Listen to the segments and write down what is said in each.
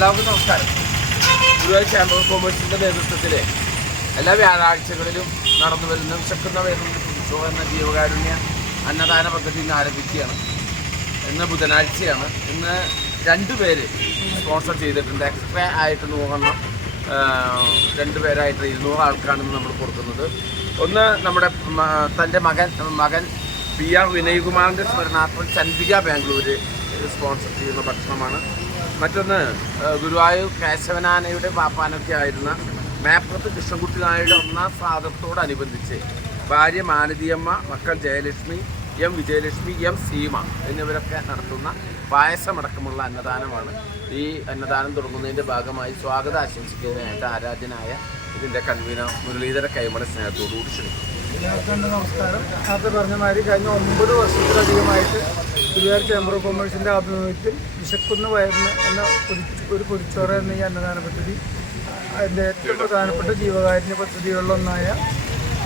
എല്ലാവർക്കും നമസ്കാരം. Guruvayur chamber of കോമേഴ്സിന്റെ നേതൃത്വത്തിൽ എല്ലാ വ്യാഴാഴ്ചകളിലും നടന്നു വരുന്ന വിശക്കുന്ന വേദന എന്ന ജീവകാരുണ്യ അന്നദാന പദ്ധതി ഇന്ന് ആരംഭിക്കുകയാണ്. ഇന്ന് ബുധനാഴ്ചയാണ്. ഇന്ന് രണ്ട് പേര് സ്പോൺസർ ചെയ്തിട്ടുണ്ട്. എക്സ്ട്രാ ആയിട്ട് നൂറെണ്ണം രണ്ട് പേരായിട്ട് ഇരുന്നൂറ് ആൾക്കാണ് നമ്മൾ കൊടുക്കുന്നത്. ഒന്ന് നമ്മുടെ തന്റെ മകൻ മകൻ പി ആർ വിനയ്കുമാറിന്റെ സ്മരണാർത്ഥം ചന്ദ്രിക ബാംഗ്ലൂര് സ്പോൺസർ ചെയ്യുന്ന ഭക്ഷണമാണ്. മറ്റൊന്ന് ഗുരുവായൂർ കേശവനാനയുടെ പാപ്പാനൊക്കെ ആയിരുന്ന മേപ്പുറത്ത് കൃഷ്ണൻകുട്ടി നായരുടെ ഒന്നാം സ്വാഗതത്തോടനുബന്ധിച്ച് ഭാര്യ മാനതിയമ്മ മക്കൾ ജയലക്ഷ്മി എം വിജയലക്ഷ്മി എം സീമ എന്നിവരൊക്കെ നടത്തുന്ന പായസമടക്കമുള്ള അന്നദാനമാണ്. ഈ അന്നദാനം തുടങ്ങുന്നതിന്റെ ഭാഗമായി സ്വാഗതം ആശംസിക്കുന്നതിനായിട്ട് ആരാധ്യനായ ഇതിന്റെ കൺവീനർ മുരളീധര കൈമള സ്നേഹത്തോടുകൂടി ക്ഷണിക്കും എല്ലാവർക്കും നമസ്കാരം. നേരത്തെ പറഞ്ഞ മാതിരി കഴിഞ്ഞ ഒമ്പത് വർഷത്തിലധികമായിട്ട് പുതിയാർ ചേംബർ ഓഫ് കൊമേഴ്സിന്റെ ആഭിമുഖ്യത്തിൽ വിശക്കുന്ന വയറിന് എന്ന ഒരു പൊരിച്ചോറ എന്ന ഈ അന്നദാന പദ്ധതി അതിന്റെ ഏറ്റവും പ്രധാനപ്പെട്ട ജീവകാരുണ്യ പദ്ധതികളിലൊന്നായ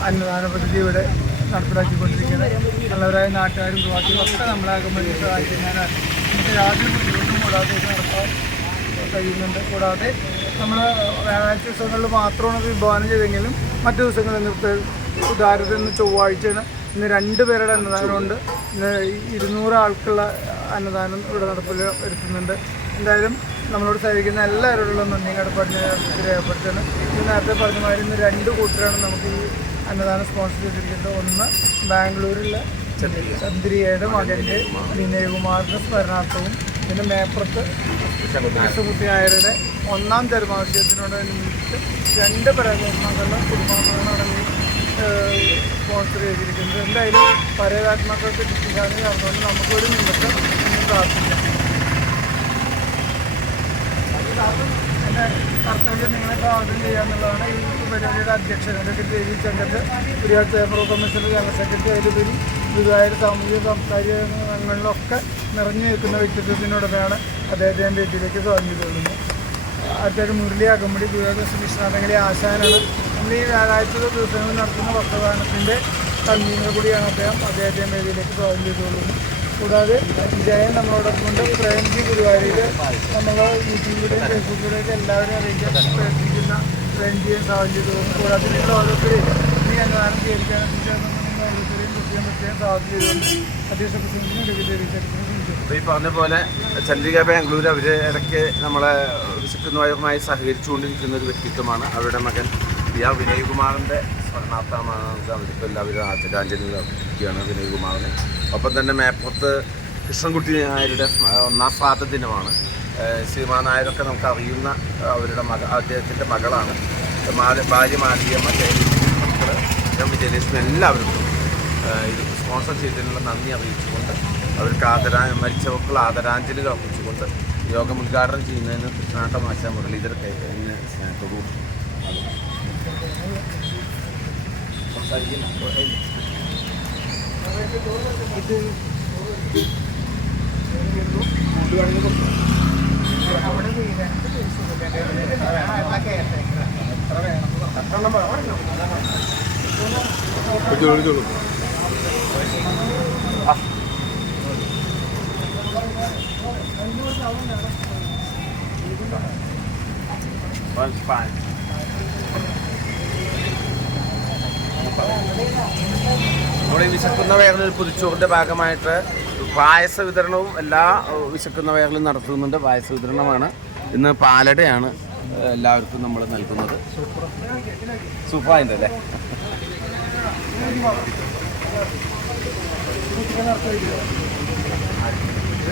അന്നദാന പദ്ധതി ഇവിടെ നടപ്പിലാക്കിക്കൊണ്ടിരിക്കുന്നത് നല്ലവരായ നാട്ടുകാരും പ്രവാസികളും ഒക്കെ നമ്മളാകും അകമ്പടി സഹായിക്കുന്നതിനാൽ നമുക്ക് യാതൊരു ബുദ്ധിമുട്ടും കൂടാതെ നടത്താൻ കഴിയുന്നുണ്ട്. കൂടാതെ നമ്മൾ വ്യാഴാഴ്ച ദിവസങ്ങളിൽ മാത്രമാണ് വിഭാവനം ചെയ്തെങ്കിലും മറ്റു ദിവസങ്ങളിൽ നിർത്തി ഉദാഹരണത്തിന് ഇന്ന് ചൊവ്വാഴ്ചയാണ് ഇന്ന് രണ്ട് പേരുടെ അന്നദാനമുണ്ട്. ഇന്ന് ഇരുന്നൂറ് ആൾക്കുള്ള അന്നദാനം ഇവിടെ നടപ്പിൽ വരുത്തുന്നുണ്ട്. എന്തായാലും നമ്മളോട് സഹകരിക്കുന്ന എല്ലാവരോടുള്ള നന്ദി കടപ്പാടിനെ രേഖപ്പെടുത്തുന്നു ഇന്ന് നേരത്തെ പറഞ്ഞ മാതിരി ഇന്ന് രണ്ട് കൂട്ടരാണ് നമുക്ക് ഈ അന്നദാനം സ്പോൺസർ ചെയ്തിരിക്കുന്നത്. ഒന്ന് ബാംഗ്ലൂരിലെ ചന്ദ്രിയയുടെ മകന്റെ വിനയകുമാറിന്റെ സ്മരണാർത്ഥവും പിന്നെ മേപ്പുറത്ത് കൃഷ്ണകുട്ടിയായരുടെ ഒന്നാം ചരമാവശ്യത്തിനോടനുബന്ധിച്ച് രണ്ട് പരേതാത്മാക്കളുടെ കുടുംബാംഗങ്ങളടങ്ങി സ്പോൺസർ ചെയ്തിരിക്കുന്നത്. എന്തായാലും പരേതാത്മാക്കൾക്ക് കിട്ടിക്കാതെ നടന്നുകൊണ്ട് നമുക്കൊരു നിമിഷം ഇന്ന് പ്രാർത്ഥിക്കാം. എന്റെ കർത്തവ്യം നിങ്ങളെ സ്വാഗതം ചെയ്യാന്നുള്ളതാണ് ഈ പരിപാടിയുടെ അധ്യക്ഷൻ അതൊക്കെ ദേവി ഗുരുവായൂർ പേപ്പർ കമ്മീഷന്റെ ജനറൽ സെക്രട്ടറി അതിലുപരി ഗുരുവായൂർ സാമൂഹിക സാംസ്കാരിക രംഗങ്ങളിലൊക്കെ നിറഞ്ഞു നിൽക്കുന്ന വ്യക്തിത്വത്തിനുടനെയാണ് അദ്ദേഹത്തെ വീട്ടിലേക്ക് സ്വാഗതം ചെയ്തുകൊള്ളുന്നു. അദ്ദേഹം മുരളി അകമ്പടി ഗുരുവായൂർ വിശ്വനാഥങ്ങളെ ആശാനാണ്. നമ്മൾ ഈ വ്യാഴാഴ്ച ദിവസങ്ങളിൽ നടത്തുന്ന വസ്ത്രദാനത്തിന്റെ കൺവീനർ കൂടിയാണ് അദ്ദേഹം അദ്ദേഹത്തിന്റെ വേദിയിലേക്ക് സ്വാഗതം ചെയ്തുകൊള്ളുന്നത്. കൂടാതെ ജയൻ നമ്മളോടൊപ്പം ഉണ്ട്. പ്രേംജി ഗുരുവായൂരിൽ നമ്മൾ യൂട്യൂബിലൂടെയും ഫേസ്ബുക്കിലൂടെയും എല്ലാവരും അറിയിക്കാൻ പ്രയത്നിക്കുന്ന പ്രേംജിയെ സ്വാഗതം ചെയ്തു പോകുന്നു കൂടാതെ നിങ്ങൾ ഓരോരുത്തരെയും ഈ അനുദാനം സ്വീകരിക്കാൻ ഓരോരുത്തരെയും പ്രത്യേകം പ്രത്യേകം സ്വാഗതം ചെയ്തുകൊണ്ട് അധ്യക്ഷ പ്രസിഡന്റിനും സെക്രട്ടറിനും ക്ഷണിച്ചു അപ്പോൾ ഈ പറഞ്ഞ പോലെ ചന്ദ്രിക ബാംഗ്ലൂർ അവർ ഇടയ്ക്ക് നമ്മളെ വിശക്കുന്നവരുമായി സഹകരിച്ചുകൊണ്ടിരിക്കുന്ന ഒരു വ്യക്തിത്വമാണ് അവരുടെ മകൻ പി ആർ വിനയ്കുമാറിന്റെ സ്മരണാർത്ഥമാണ് നമുക്ക് അവർക്ക് എല്ലാവരും ആദരാഞ്ജലി അർപ്പിക്കുകയാണ് വിനയ്കുമാറിന്. ഒപ്പം തന്നെ മേപ്പുറത്ത് കൃഷ്ണൻകുട്ടി നായരുടെ ഒന്നാം സ്വാത ദിനമാണ്. ശ്രീമാ നായരൊക്കെ നമുക്ക് അറിയുന്ന അവരുടെ മക അദ്ദേഹത്തിന്റെ മകളാണ്. ഭാര്യ മാലിയമ്മ മറ്റേ എം. വിജയലക്ഷ്മി എല്ലാവർക്കും ഇത് സ്പോൺസർ ചെയ്തതിനുള്ള നന്ദി അറിയിച്ചുകൊണ്ട് അവർക്ക് ആദരാ മരിച്ചവർക്കുള്ള ആദരാഞ്ജലികൾ അർപ്പിച്ചുകൊണ്ട് യോഗം ഉദ്ഘാടനം ചെയ്യുന്നതിന് കൃഷ്ണാട്ട മാശ മുരളീധര കൈകഴിഞ്ഞ സ്നേഹത്തോടു നമ്മുടെ വിശക്കുന്ന വയറിൽ പുതുച്ചോറിന്റെ ഭാഗമായിട്ട് പായസ വിതരണവും എല്ലാ വിശക്കുന്ന വയറിലും നടത്തുന്നുണ്ട്. പായസ വിതരണമാണ്. ഇന്ന് പാലടയാണ് എല്ലാവർക്കും നമ്മൾ നൽകുന്നത്. സൂപ്പറായിട്ട് അല്ലേ?